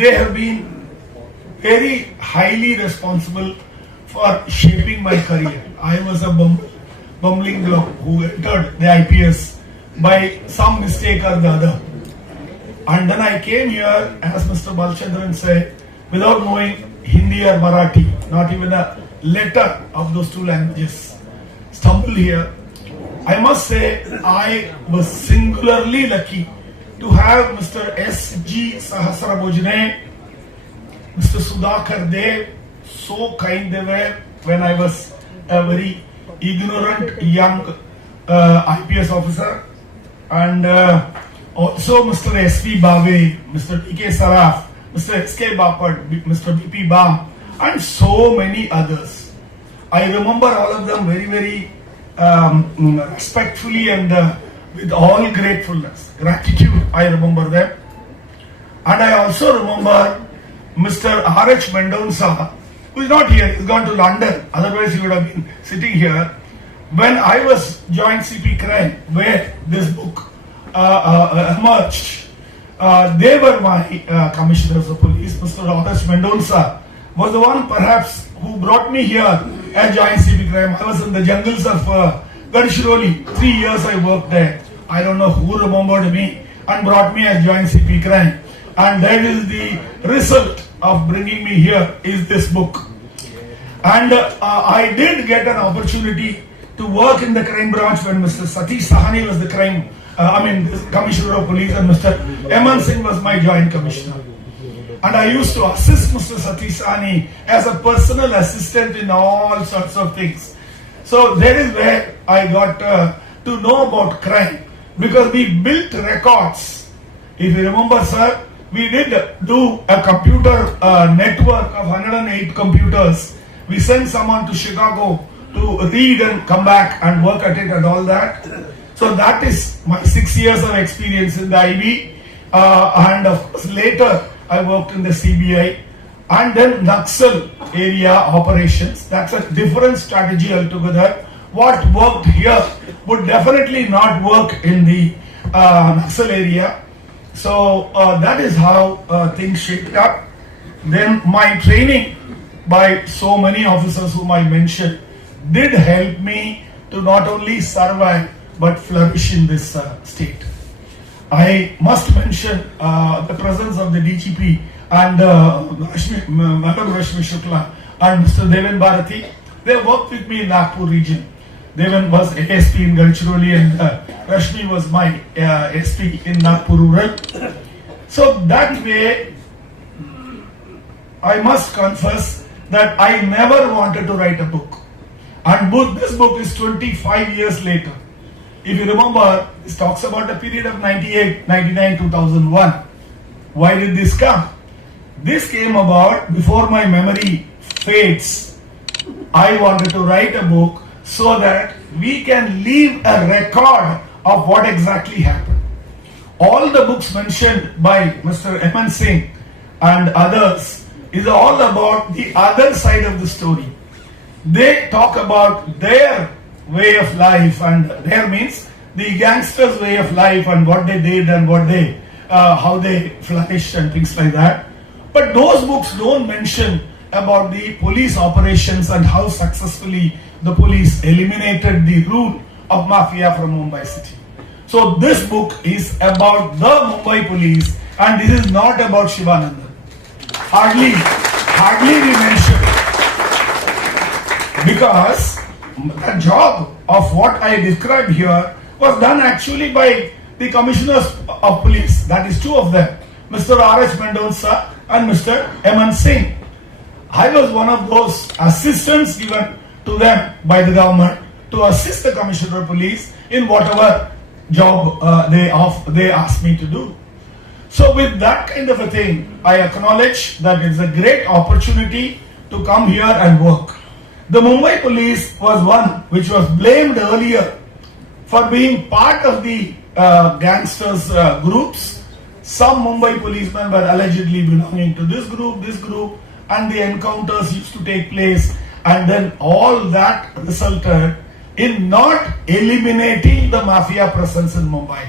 they have been very highly responsible for shaping my career. I was a bumbling bloke who entered the IPS by some mistake or the other. And then I came here, as Mr. Balchandran said, without knowing Hindi or Marathi, not even a letter of those two languages. Stumbled here. I must say, I was singularly lucky to have Mr. S.G. Sahasrabhojane, Mr. Sudhakar Dev, so kind they were when I was a very ignorant young IPS officer, and also Mr. S.V. Bave, Mr. T.K. Saraf, Mr. S.K. Bapad, Mr. B.P. Bam, and so many others. I remember all of them very, very respectfully and with all gratitude, I remember them. And I also remember Mr. R.H. Mendonça, who is not here, he's gone to London, otherwise he would have been sitting here. When I was joined CP Crime, where this book emerged, they were my commissioners of police. Mr. R.H. Mendonça was the one perhaps who brought me here as joint CP Crime. I was in the jungles of Gadchiroli. 3 years I worked there. I don't know who remembered me and brought me as joint CP Crime. And that is the result of bringing me here is this book. And I did get an opportunity to work in the crime branch when Mr. Satish Sahani was the commissioner of police, and Mr. Eman Singh was my joint commissioner. And I used to assist Mr. Satish Sahani as a personal assistant in all sorts of things. So that is where I got to know about crime, because we built records. If you remember, sir, we did do a computer network of 108 computers. We sent someone to Chicago to read and come back and work at it and all that. So that is my 6 years of experience in the IB. And of course later I worked in the CBI and then Naxal area operations. That's a different strategy altogether. What worked here would definitely not work in the Naxal area. So that is how things shaped up. Then my training by so many officers whom I mentioned did help me to not only survive but flourish in this state. I must mention the presence of the DGP and Madam Rashmi Shukla and Mr. Devan Bharati. They worked with me in Nagpur region. Devan was ASP in Gadchiroli and Rashmi was my SP in Nagpur rural. So that way, I must confess that I never wanted to write a book. And this book is 25 years later. If you remember, this talks about the period of 98, 99, 2001. Why did this come? This came about before my memory fades. I wanted to write a book so that we can leave a record of what exactly happened. All the books mentioned by Mr. Eman Singh and others is all about the other side of the story. They talk about their way of life, and there means the gangsters' way of life and what they did and what they, how they flourished and things like that. But those books don't mention about the police operations and how successfully the police eliminated the rule of mafia from Mumbai city. So this book is about the Mumbai police, and this is not about Sivanandhan. Hardly we mention, because the job of what I described here was done actually by the commissioners of police. That is two of them, Mr. R.H. Mendonça and Mr. Eman Singh. I was one of those assistants given to them by the government to assist the commissioner of police in whatever job they asked me to do. So with that kind of a thing, I acknowledge that it's a great opportunity to come here and work. The Mumbai police was one which was blamed earlier for being part of the gangsters groups. Some Mumbai policemen were allegedly belonging to this group, and the encounters used to take place, and then all that resulted in not eliminating the mafia presence in Mumbai.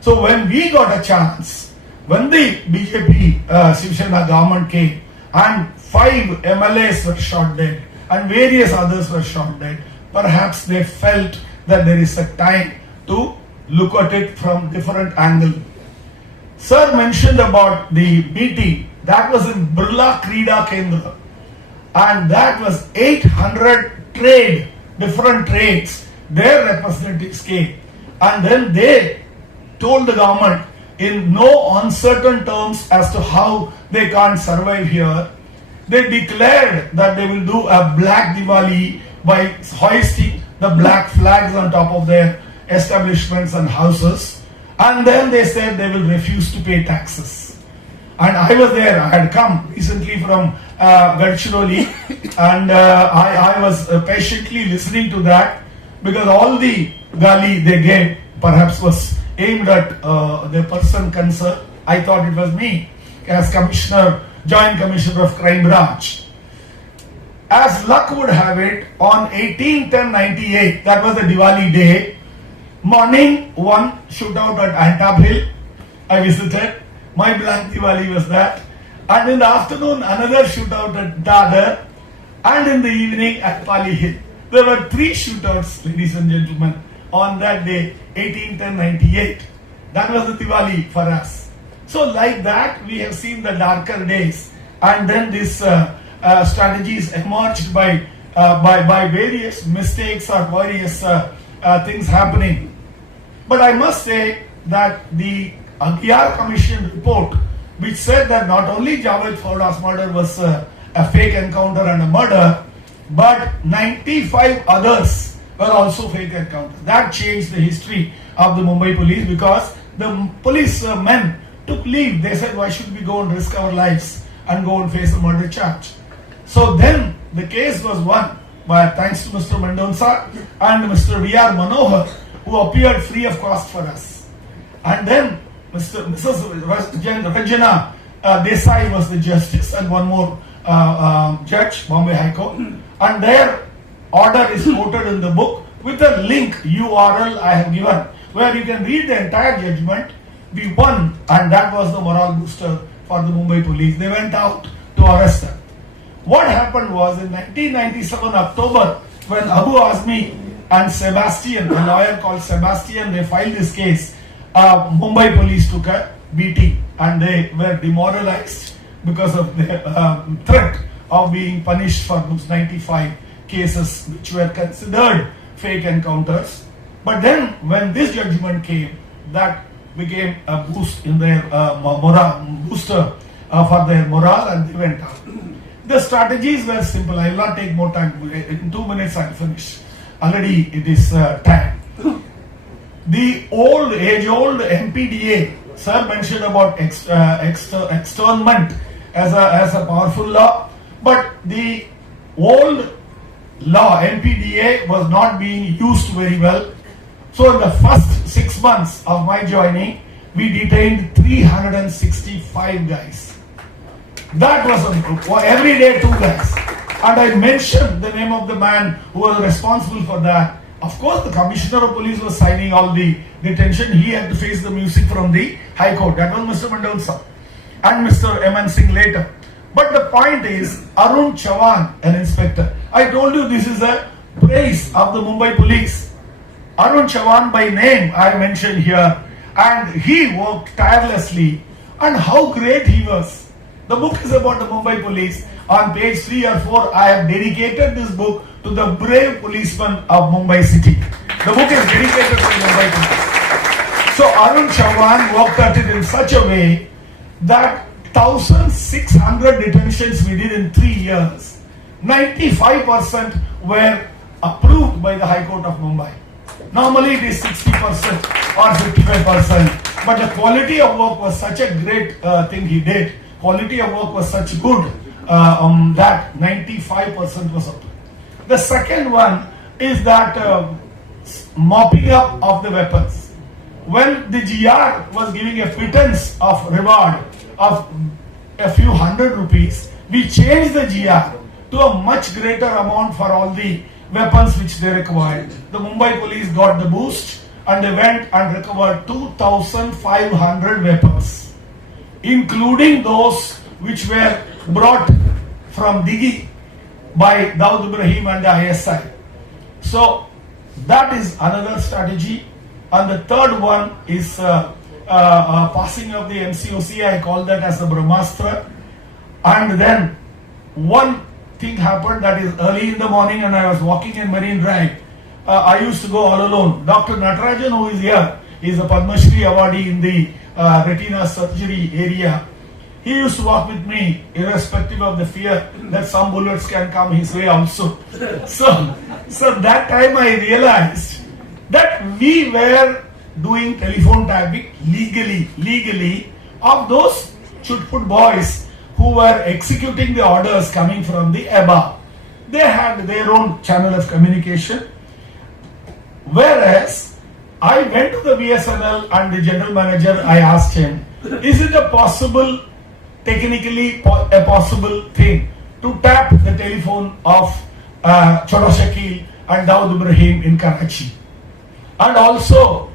So when we got a chance, when the BJP Shiv government came and 5 MLAs were shot dead and various others were shot dead, perhaps they felt that there is a time to look at it from different angle. Sir mentioned about the meeting that was in Birla Krida Kendra, and that was 800 different trades. Their representatives came, and then they told the government in no uncertain terms as to how they can't survive here. They declared that they will do a black Diwali by hoisting the black flags on top of their establishments and houses, and then they said they will refuse to pay taxes. And I was there. I had come recently from Gadchiroli, and I was patiently listening to that, because all the gali they gave perhaps was aimed at the person concerned. I thought it was me as Commissioner, Joint Commissioner of Crime Branch. As luck would have it, on 18/10/98, that was the Diwali day, morning one shootout at Antab Hill. I visited. My black Diwali was that. And in the afternoon, another shootout at Dadar. And in the evening at Pali Hill. There were 3 shootouts, ladies and gentlemen, on that day, 18/10/98. That was the Diwali for us. So like that, we have seen the darker days. And then these strategies emerged by various mistakes or various things happening. But I must say that the Aguiar Commission report, which said that not only Javed Fauda's murder was a fake encounter and a murder, but 95 others were also fake encounters. That changed the history of the Mumbai police, because the police men took leave. They said, why should we go and risk our lives and go and face a murder charge? So then the case was won by, thanks to Mr. Mendonca and Mr. V.R. Manohar, who appeared free of cost for us. And then Mrs. Regina Desai was the justice, and one more judge, Bombay High Court. And their order is quoted in the book with a link URL I have given, where you can read the entire judgment. We won, and that was the morale booster for the Mumbai police. They went out to arrest them. What happened was, in 1997 October, when Abu Azmi and Sebastian, a lawyer called Sebastian, they filed this case, Mumbai police took a beating, and they were demoralized because of the threat of being punished for those 95 cases which were considered fake encounters. But then when this judgment came, that became a boost in their booster for their morale, and they went out. The strategies were simple. I will not take more time. In 2 minutes I will finish. Already it is time. The age-old MPDA, sir mentioned about externment as a powerful law, but the old law, MPDA, was not being used very well. So in the first 6 months of my joining, we detained 365 guys. That was every day 2 guys. And I mentioned the name of the man who was responsible for that. Of course, the Commissioner of Police was signing all the detention. He had to face the music from the High Court. That was Mr. Mendonca and Mr. M.N. Singh later. But the point is, Arun Chavan, an inspector. I told you this is a praise of the Mumbai police. Arun Chavan by name I mentioned here, and he worked tirelessly, and how great he was. The book is about the Mumbai police. On page 3 or 4, I have dedicated this book to the brave policemen of Mumbai city. The book is dedicated to Mumbai police. So Arun Chavan worked at it in such a way that 1,600 detentions we did in 3 years. 95% were approved by the High Court of Mumbai. Normally it is 60% or 55%. But the quality of work was such a great thing he did. Quality of work was such good that 95% was approved. The second one is that mopping up of the weapons. When the GR was giving a pittance of reward of a few hundred rupees, we changed the GR to a much greater amount for all the weapons which they required. The Mumbai police got the boost, and they went and recovered 2,500 weapons. including those which were brought from Digi by Dawood Ibrahim and the ISI. So that is another strategy. And the third one is passing of the MCOC. I call that as the BRAHMASTRA. And then one thing happened, that is early in the morning, and I was walking in Marine Drive. I used to go all alone. Dr. Natarajan, who is here, is a Padma Shri awardee in the retina surgery area. He used to walk with me irrespective of the fear that some bullets can come his way also. So that time I realized that we were doing telephone tapping legally of those Chutput boys who were executing the orders coming from the above. They had their own channel of communication. Whereas I went to the BSNL and the general manager, I asked him, is it a possible, technically a possible thing to tap the telephone of Chota Shakil and Dawood Ibrahim in Karachi, and also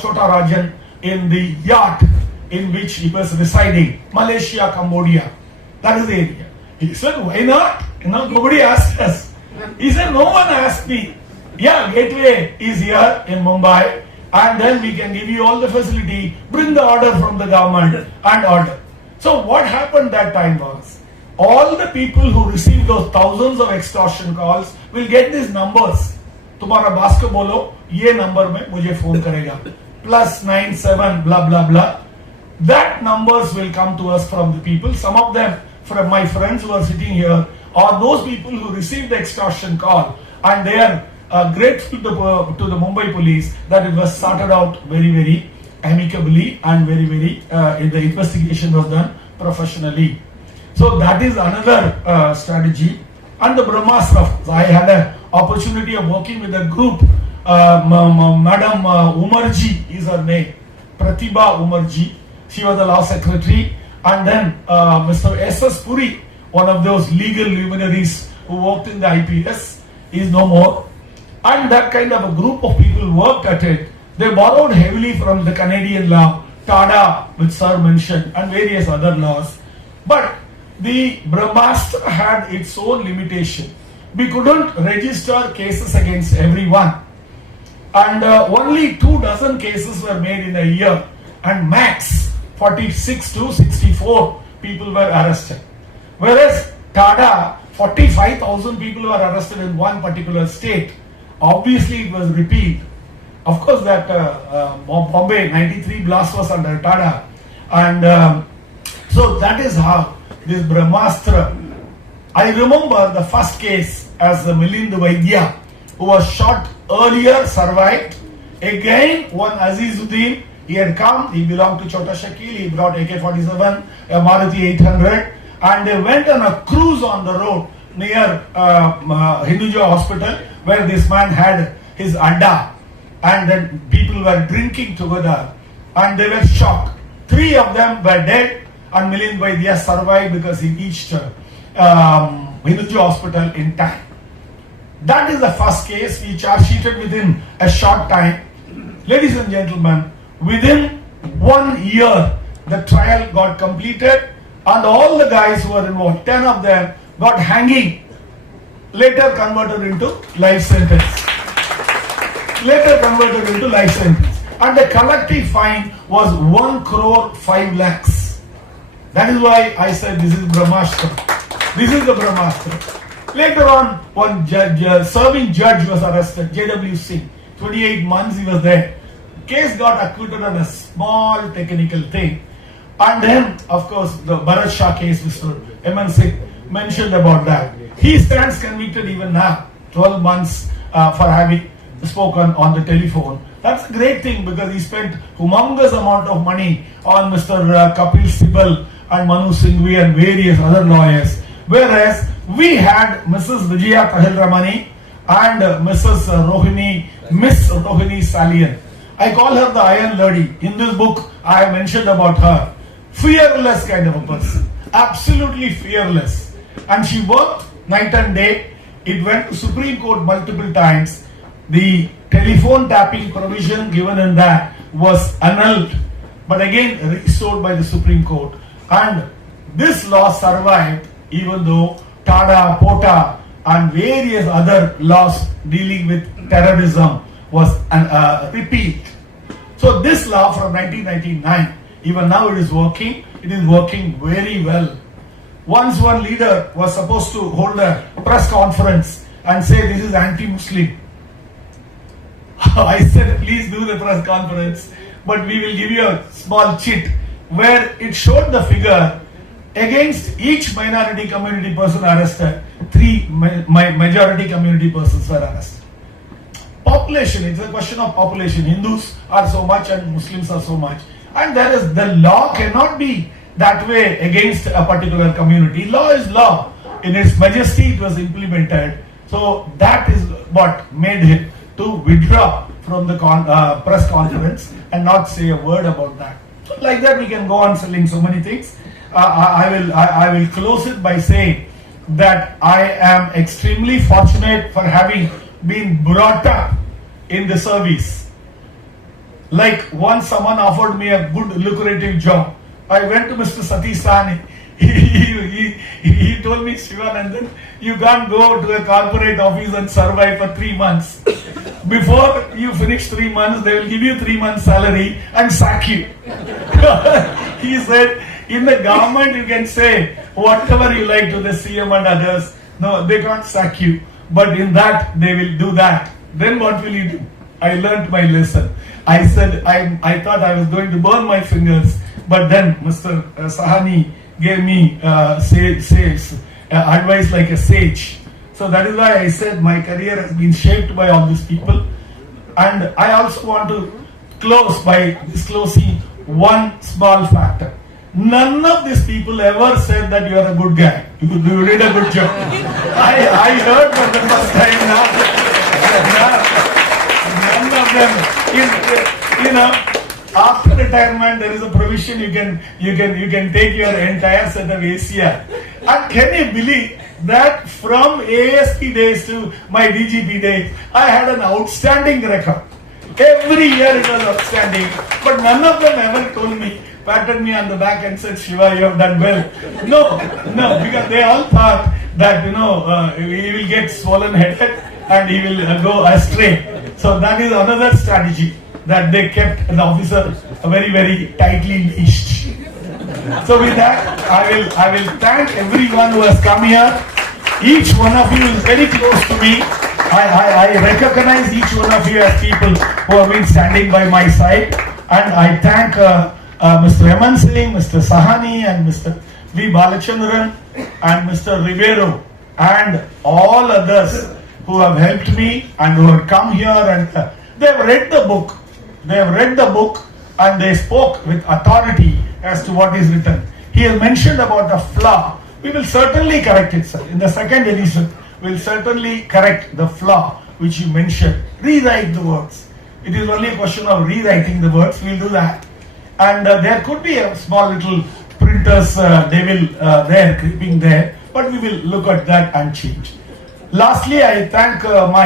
Chota Rajan in the yacht in which he was residing, Malaysia, Cambodia. That is the area. He said, why not? Nobody asked us. He said, no one asked me. Yeah, gateway is here in Mumbai, and then we can give you all the facility, bring the order from the government and order. So what happened that time was, all the people who received those thousands of extortion calls will get these numbers. Tumhara boss ko bolo, ye number mein mujhe phone karega. +97 blah blah blah. That numbers will come to us from the people. Some of them from my friends who are sitting here are those people who received the extortion call, and they are grateful to the Mumbai police that it was sorted out very amicably and very the investigation was done professionally. So that is another strategy. And the BRAHMASTRA, I had an opportunity of working with a group. Madam Umarji is her name, Pratibha Umarji. She was the law secretary. And then Mr. S.S. Puri, one of those legal luminaries who worked in the IPS, is no more. And that kind of a group of people worked at it. They borrowed heavily from the Canadian law, TADA, which Sir mentioned, and various other laws. But the BRAHMASTRA had its own limitation. We couldn't register cases against everyone. And only 24 cases were made in a year. And max 46 to 64 people were arrested. Whereas TADA, 45,000 people were arrested in one particular state. Obviously, it was repealed. Of course, that Bombay 93 blast was under TADA. And so that is how this BRAHMASTRA. I remember the first case as the Milind Vaidya, who was shot earlier, survived. Again, one Azizuddin, he had come, he belonged to Chota Shakil, he brought AK-47, a Maruti 800, and they went on a cruise on the road near Hinduja Hospital, where this man had his adda, and then people were drinking together, and they were shocked. 3 of them were dead, and Milind Vaidya survived because he reached Hinduja Hospital in time. That is the first case. We charge sheeted within a short time. Ladies and gentlemen, within 1 year, the trial got completed, and all the guys who were involved, 10 of them, got hanging, later converted into life sentence. And the collective fine was 1 crore 5 lakhs. That is why I said this is BRAHMASTRA. This is the BRAHMASTRA. Later on, one serving judge was arrested, J.W. Singh. 28 months he was there. Case got acquitted on a small technical thing. And then, of course, the Bharat Shah case, Mr. M.N. Singh mentioned about that. He stands convicted even now, 12 months for having spoken on the telephone. That's a great thing because he spent humongous amount of money on Mr. Kapil Sibal and Manu Singhvi and various other lawyers. Whereas we had Mrs. Vijaya Tahil Ramani and Mrs. Rohini, Miss Rohini Salian. I call her the Iron Lady. In this book, I have mentioned about her. Fearless kind of a person. Absolutely fearless. And she worked night and day. It went to Supreme Court multiple times. The telephone tapping provision given in that was annulled, but again restored by the Supreme Court. And this law survived even though Tada, Pota and various other laws dealing with terrorism was repealed. So this law from 1999, even now it is working very well. Once one leader was supposed to hold a press conference and say this is anti-Muslim. I said, please do the press conference, but we will give you a small chit where it showed the figure against each minority community person arrested, 3 majority community persons were arrested. Population, it's a question of population. Hindus are so much and Muslims are so much. And the law cannot be that way against a particular community. Law is law. In its majesty it was implemented. So that is what made him to withdraw from the press conference and not say a word about that. So like that we can go on selling so many things. I will close it by saying that I am extremely fortunate for having been brought up in the service. Like once someone offered me a good lucrative job. I went to Mr. Satish Sani. He told me, Sivanandhan, you can't go to a corporate office and survive for 3 months. Before you finish 3 months, they will give you 3 months salary and sack you. He said, in the government you can say whatever you like to the CM and others. No, they can't sack you. But in that, they will do that. Then what will you do? I learnt my lesson. I said, I thought I was going to burn my fingers. But then Mr. Sahani gave me advice like a sage. So that is why I said my career has been shaped by all these people. And I also want to close by disclosing one small factor. None of these people ever said that you are a good guy. You did a good job. I heard for the first time now. None of them, after retirement there is a provision you can take your entire set of ACR. And can you believe that from ASP days to my DGP days, I had an outstanding record. Every year it was outstanding, but none of them ever told me, patted me on the back and said, Shiva, you have done well. No, because they all thought that, he will get swollen headed and he will go astray. So that is another strategy that they kept the officer very, very tightly leashed. So with that, I will thank everyone who has come here. Each one of you is very close to me. I recognize each one of you as people who have been standing by my side. And I thank Mr. Heman Singh, Mr. Sahani and Mr. V. Balachandran and Mr. Rivero and all others who have helped me and who have come here and they have read the book. They have read the book and they spoke with authority as to what is written. He has mentioned about the flaw. We will certainly correct it, sir. In the second edition, we will certainly correct the flaw which you mentioned. Rewrite the words. It is only a question of rewriting the words. We will do that. And there could be a small little printers devil there, creeping there. But we will look at that and change. Lastly, I thank my